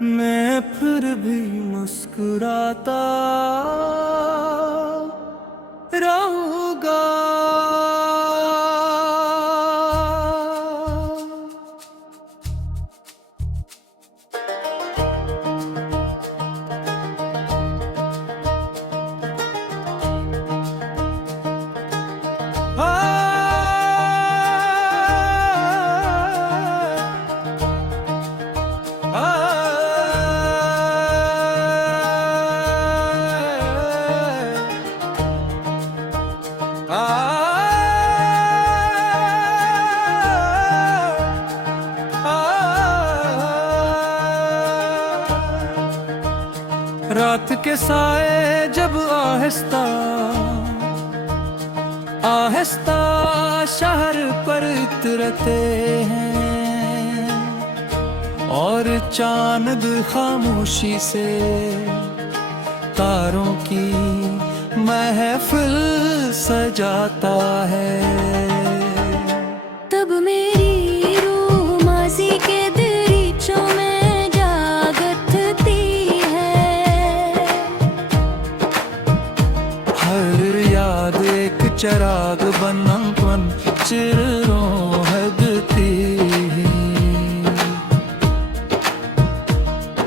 मैं फिर भी मुस्कुराता रहूंगा। रात के साए जब आहिस्ता आहिस्ता शहर पर उतरते हैं और चांद खामोशी से तारों की महफिल सजाता है। तब मेरी रूह माज़ी के दरीचों में जागती है। हर याद एक चिराग बनपन चिररोहगती।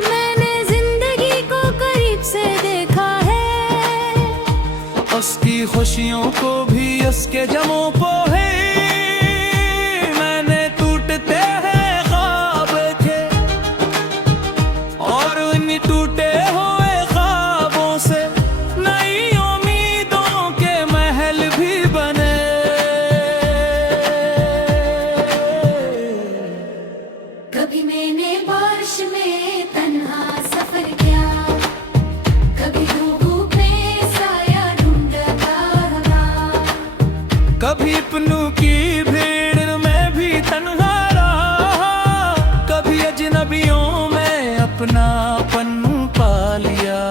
मैंने जिंदगी को करीब से देखा है, उसकी खुशियों को भी उसके जमों को है। मैंने टूटते हैं ख्वाब देखे और उन टूटे हुए ख्वाबों से नई उम्मीदों के महल भी बने। कभी मैंने बारिश में तन्हा सफर किया, कभी धूप में साया ढूंढता रहा, कभी पन्नू की भीड़ में भी तन्हा रहा, कभी अजनबियों में अपनापन पा लिया।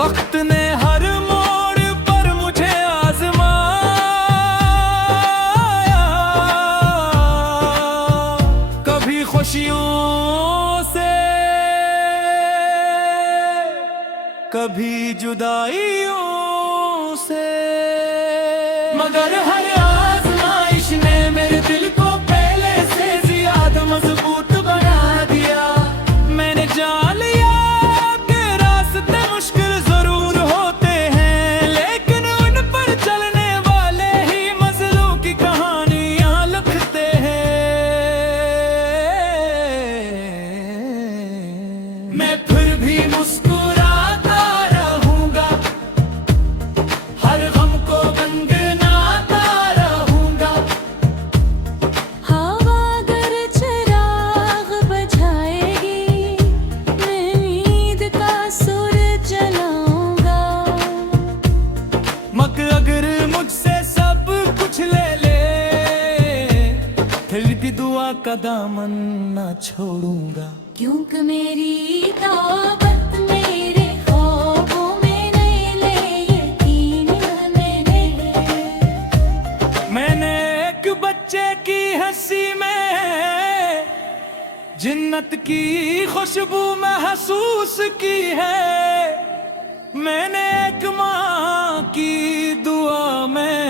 वक्त ने हर मोड़ पर मुझे आजमाया, कभी खुशियों से कभी जुदाइयों से, मगर हर आजमाइश ने मेरे दिल को पहले से ज्यादा मजबूत बना दिया। मैंने जान लिया कि रास्ते मुश्किल जरूर होते हैं, लेकिन उन पर चलने वाले ही मजलू की कहानियां लिखते हैं। मैं फिर भी मुस्कुराता रहूंगा, हर गम को गनगनाता रहूंगा। हवा अगर चिराग बुझाएगी, मैं उम्मीद का सुर जलाऊंगा। मगर अगर मुझसे सब कुछ ले ले, फिर भी दुआ का दामन ना छोड़ूंगा। क्योंकि मेरी तौबत मेरे ख्वाबों में नहीं ले यकीन मैंने एक बच्चे की हंसी में जिन्नत की खुशबू महसूस की है। मैंने एक माँ की दुआ में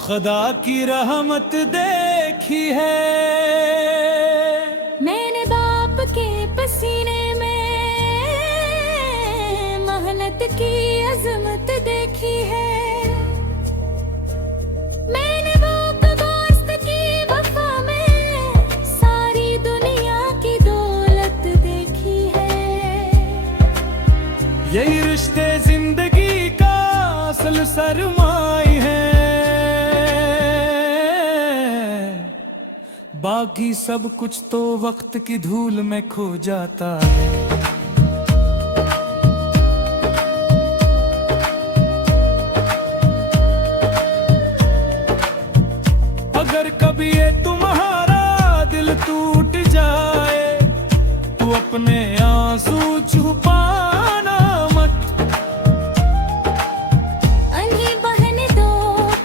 खुदा की रहमत देखी है। मैंने बाप के पसीने में मेहनत की अजमत देखी है। मैंने बाप दोस्त की वफा में सारी दुनिया की दौलत देखी है। यही रिश्ते जिंदगी का असल सरमाई है, बाकी सब कुछ तो वक्त की धूल में खो जाता है। अगर कभी ये तुम्हारा दिल टूट जाए तो अपने आंसू छुपाना मत। अन्ही बहने दो,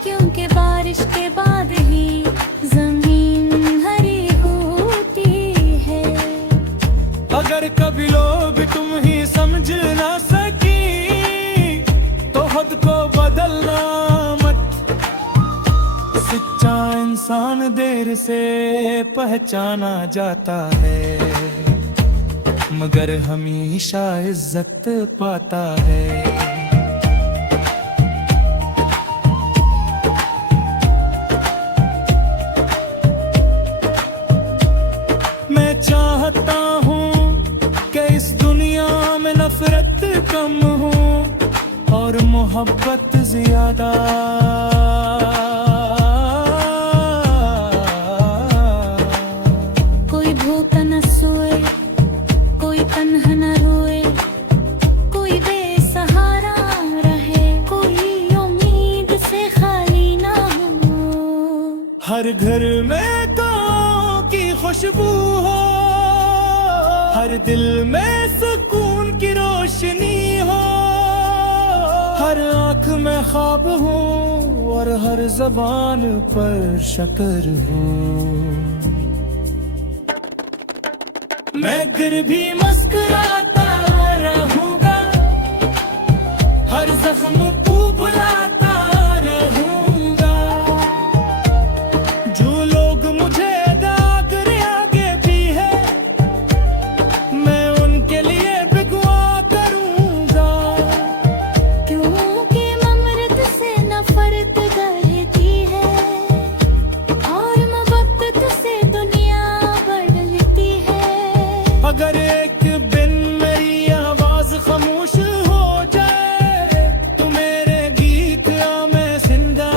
क्योंकि बारिश के बाद ही जमीन हरी होती है। अगर सच्चा इंसान देर से पहचाना जाता है, मगर हमेशा इज्जत पाता है। मैं चाहता हूँ कि इस दुनिया में नफरत कम हो और मोहब्बत ज्यादा। कोई भूखा न सोए, कोई तन्हा न रोए, कोई बेसहारा रहे, कोई उम्मीद से खाली ना हो। हर घर में गाँव की खुशबू हो, हर दिल में सुकून की रोशनी हो, हर आँख में ख्वाब हो और हर ज़बान पर शक्र हो। मैं फिर भी मुस्कुराता रहूंगा, हर जख्म को भुलाता रहूंगा। जो लोग मुझे दाग आगे भी है, मैं उनके लिए दुआ करूंगा। क्योंकि ममरत से नफरत बढ़ती है और मोहब्बत से दुनिया बढ़ती है। अगर एक दिन मेरी आवाज खामोश हो जाए तो मेरे गीत में जिंदा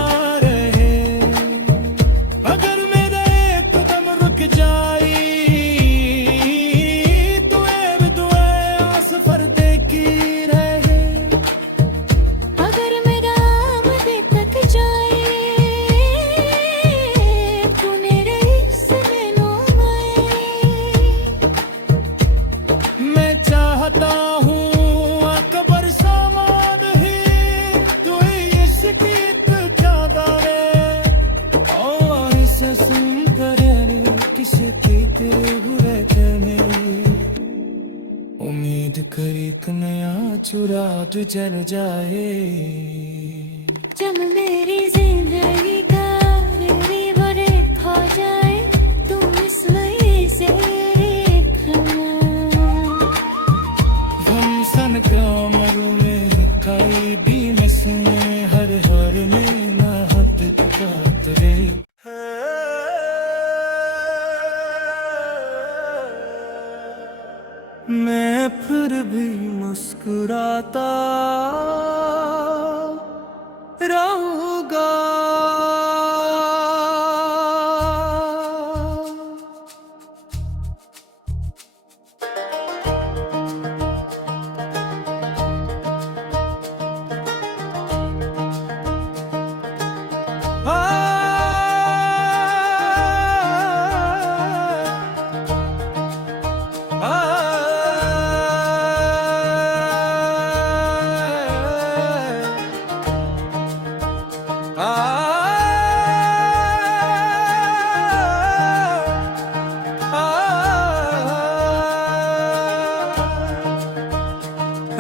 रहे। अगर मेरा एक कदम रुक जाए तो एक दुआ सफर देखी रहे। अगर मेरा आमद तक जाए तो मेरे इसमें नुम आए। मैं चाहता हूँ अकबर समाद ही तू इश्क ज्यादा रे, और इसे सुनकर किसे कहते हुए कहने। उम्मीद कर एक नया चुराग जल जाए। जब मेरी जिंदगी का रिवरेट हो जाए तो इसमें से देखना। हम सन कमरों में खाई भी में सुने, हर हर में ना हद कातरे। मैं फिर भी मुस्कुराता रहूंगा।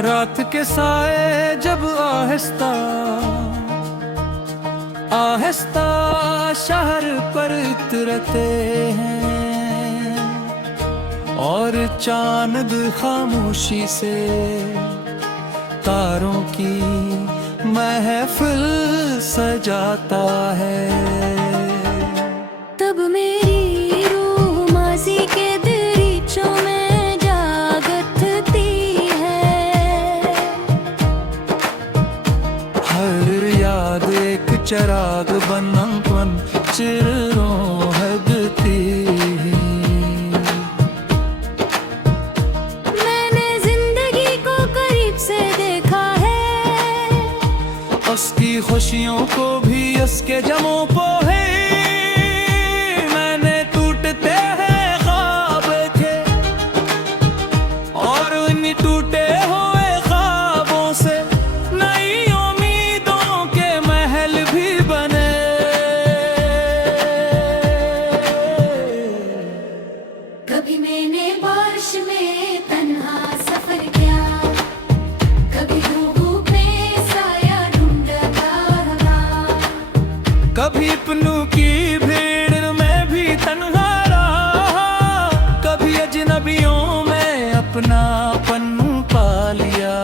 रात के साए जब आहिस्ता आहिस्ता शहर पर उतरते हैं और चांद खामोशी से तारों की महफिल सजाता है। तब मेरी रूह माजी के दरीचों में जागती है। हर याद एक चराग बनपन चिरों हगती। मैंने जिंदगी को करीब से देखा है, उसकी खुशियों को भी उसके जमों को है। मैंने टूटते हैं ख्वाब थे और उन टूटे हुए ख्वाबों से नई उम्मीदों के महल भी बने। कभी मैंने बारिश में तन्हा सफर किया, कभी धूप में साया ढूंढता रहा, कभी सपनों की भीड़ में भी तन्हा रहा, कभी अजनबियों में अपनापन पा लिया।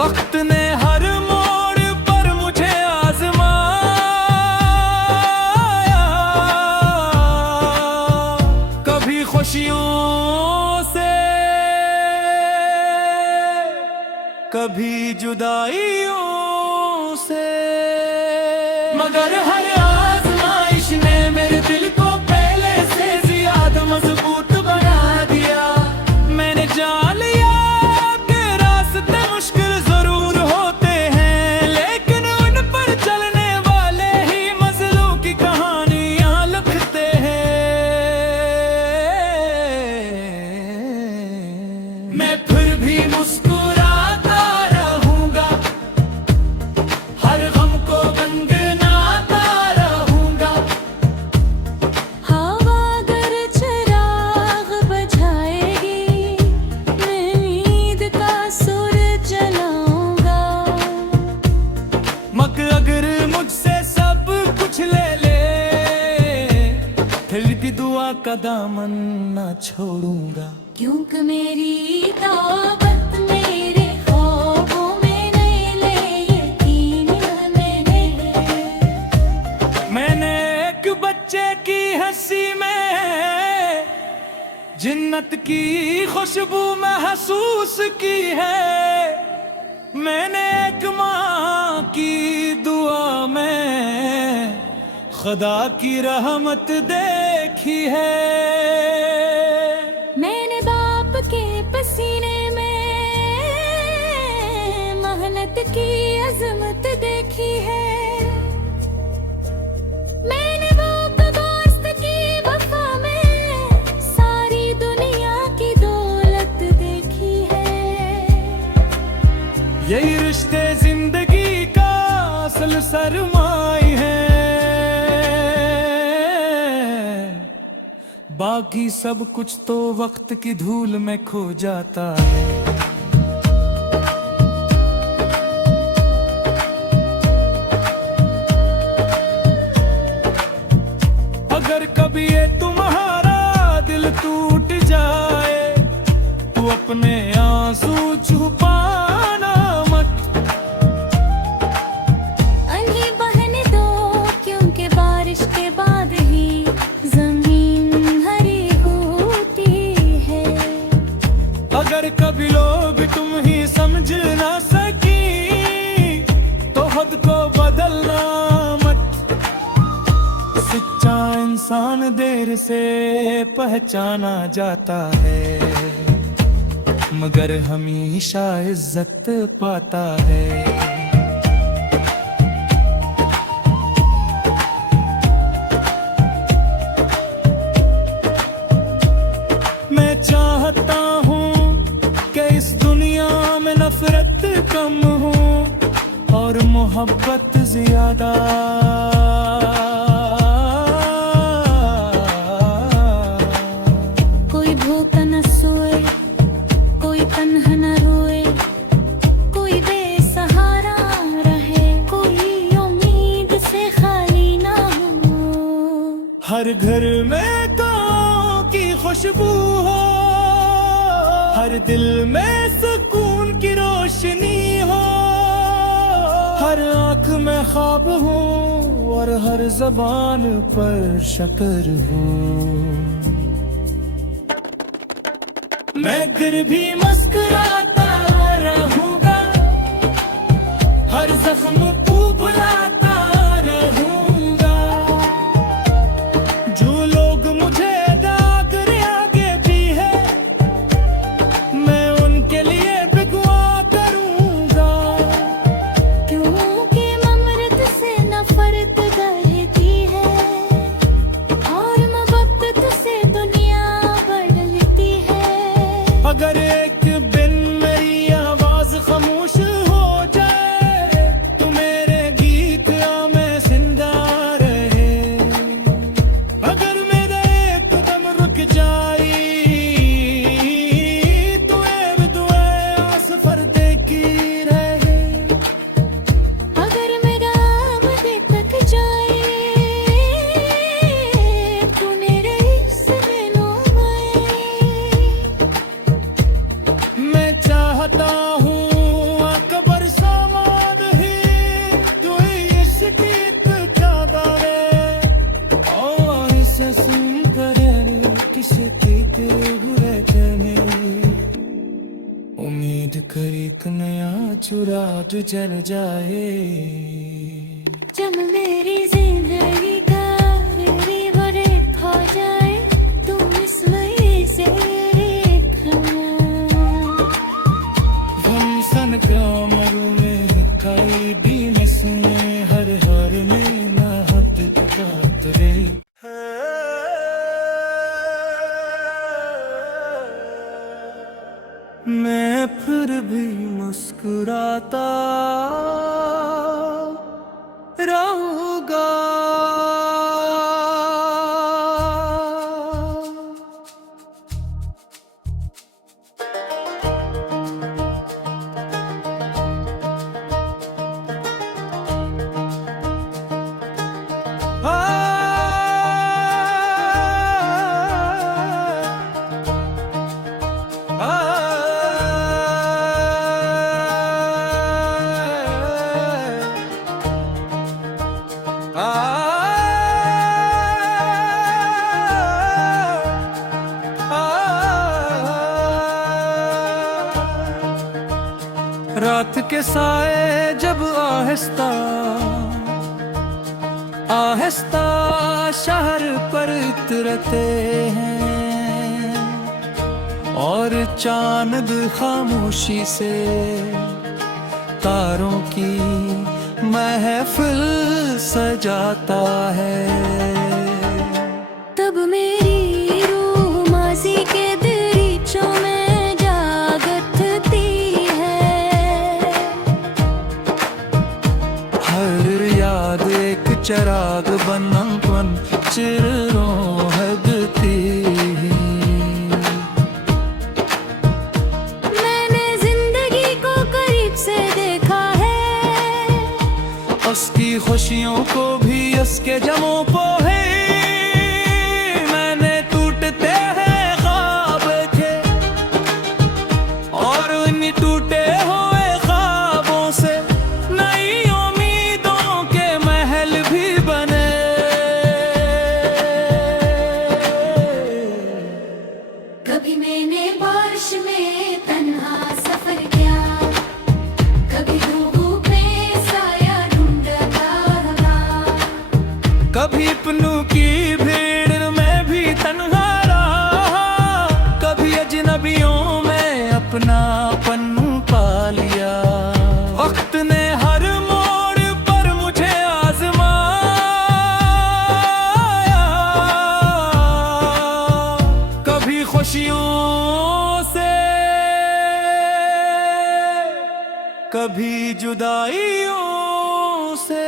वक्त ने हर मोड़ पर मुझे आजमाया, कभी खुशियों से कभी जुदाइयों से, मगर हर आजमाइश ने मेरे दिल को पहले से ज्यादा मजबूत बना दिया। मैंने जान लिया कि रास्ते मुश्किल जरूर होते हैं, लेकिन उन पर चलने वाले ही मंजिलों की कहानियां लिखते हैं। मैं फिर भी मुस्कुराता रहूंगा, हर गम को गनगनाता रहूंगा। हवा अगर चिराग बुझाएगी, मैं उम्मीद का सुर जलाऊंगा। मगर अगर मुझसे सब कुछ ले ले, फिर भी दुआ का दामन न छोड़ूंगा। क्योंकि मेरी तौबत मेरे ख्वाबों में नहीं ले, यकीन मैंने मैंने एक बच्चे की हंसी में जिन्नत की खुशबू महसूस की है। मैंने एक माँ की दुआ में खुदा की रहमत देखी है। मैंने बाप के पसीने में मेहनत की अजमत देखी है। मैंने बाप दोस्त की वफा में सारी दुनिया की दौलत देखी है। यही रिश्ते जिंदगी का असल सरमाई है, बाकी सब कुछ तो वक्त की धूल में खो जाता है। अगर कभी ये तुम्हारा दिल टूट जाए, तो अपने आंसू छुपाना मत। अभी बहने दो, क्योंकि बारिश के बाद ही जमीन हरी होती है। अगर कभी लोग तुम ही समझ ना सकी, तो खुद को बदलना मत। सच्चा इंसान देर से पहचाना जाता है, मगर हमेशा इज्जत पाता है। मैं चाहता हूँ कि इस दुनिया में नफरत कम हो और मोहब्बत ज्यादा। कोई भूखा न सोए, कोई तन्हा न रोए, कोई बेसहारा रहे, कोई उम्मीद से खाली ना हो। हर घर में गाँव की खुशबू हो, हर दिल में सुकून की रोशनी हो, हर आँख में ख्वाब हो और हर जबान पर शक्र हो। मैं फिर भी मुस्कुराता रहूंगा, हर जख्म को बुलाता रहूंगा। जो लोग मुझे दाग रहे आगे भी है, मैं उनके लिए भी दुआ करूंगा। क्योंकि ममरत से नफरत बढ़ती है और मोहब्बत से दुनिया बढ़ती है। अगर एक बिन मेरी आवाज खामोश हो जाए, तो मेरे गीत चुरा जो जल जाए। जब मेरी जिंदगी का रिवरेट हो जाए तुम इसमें से देखना। हम सन ग्रामरू में खाई दी में सुने हर हर में ना हद कातरे। मैं फिर भी मुस्कुराता रहूंगा। रात के साए जब आहिस्ता आहिस्ता शहर पर उतरते हैं और चांद खामोशी से तारों की महफिल सजाता है। तब मेरी रूह माजी के दरीचों में जागती है। हर याद एक चराग बनपन चिररोहगती। मैंने जिंदगी को करीब से देखा है, उसकी खुशियों को भी उसके जमों को है। मैंने टूटते हैं ख्वाब थे और उन टूटे हुए ख्वाबों से नई उम्मीदों के महल भी बने। कभी मैंने बारिश में तन्हा सफर किया, कभी धूप में साया ढूंढता रहा, कभी पन्नू की भीड़ में भी तन्हा रहा, कभी अजनबियों में अपना पन्नू पा लिया। वक्त ने हर मोड़ पर मुझे आजमाया, कभी खुशियों से कभी जुदाइयों से,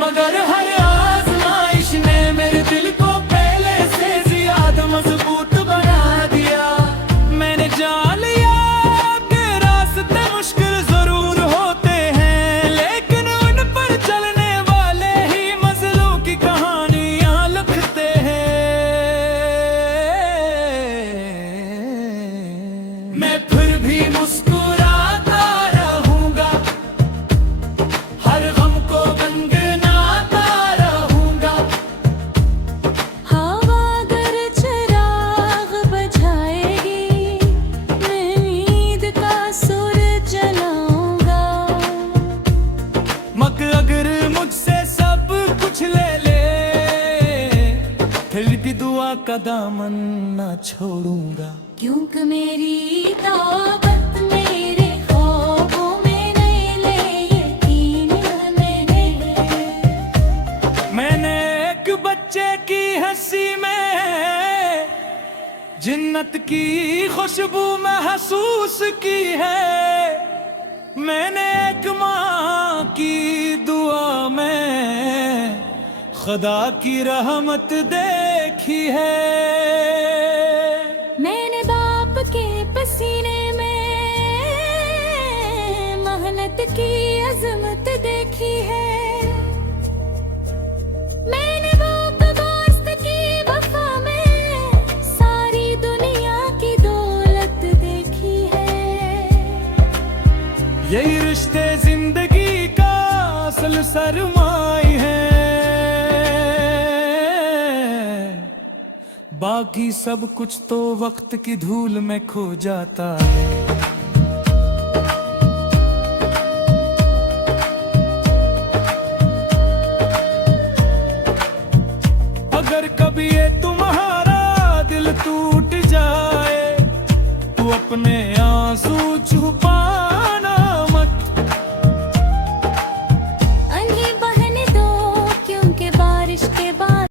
मगर हर आजमाइश ने मेरे दिल को पहले से ज्यादा मजबूत बना दिया। मैंने जान लिया कि रास्ते मुश्किल जरूर होते हैं, लेकिन उन पर चलने वाले ही मजलू की कहानियां लिखते हैं। मैं फिर भी मुस्कुराता रहूंगा, हर गम को गनगनाता रहूंगा। हवा अगर चिराग बजाएगी मैं उम्मीद का सुर जलाऊंगा। मगर अगर मुझसे सब कुछ ले ले फिर भी दुआ का दामन ना छोड़ूंगा। क्योंकि मेरी तौबत मेरे ख्वाबों में नहीं ले यकीन मैंने एक बच्चे की हंसी में जिन्नत की खुशबू महसूस की है। मैंने एक माँ की दुआ में खुदा की रहमत देखी है। मैंने बाप के पसीने में मेहनत की अजमत देखी है। मैंने बाप दोस्त की वफा में सारी दुनिया की दौलत देखी है। यही रिश्ते जिंदगी का असल सरमाई है, बाकी सब कुछ तो वक्त की धूल में खो जाता है। अगर कभी ये तुम्हारा दिल टूट जाए, तू अपने आंसू छुपा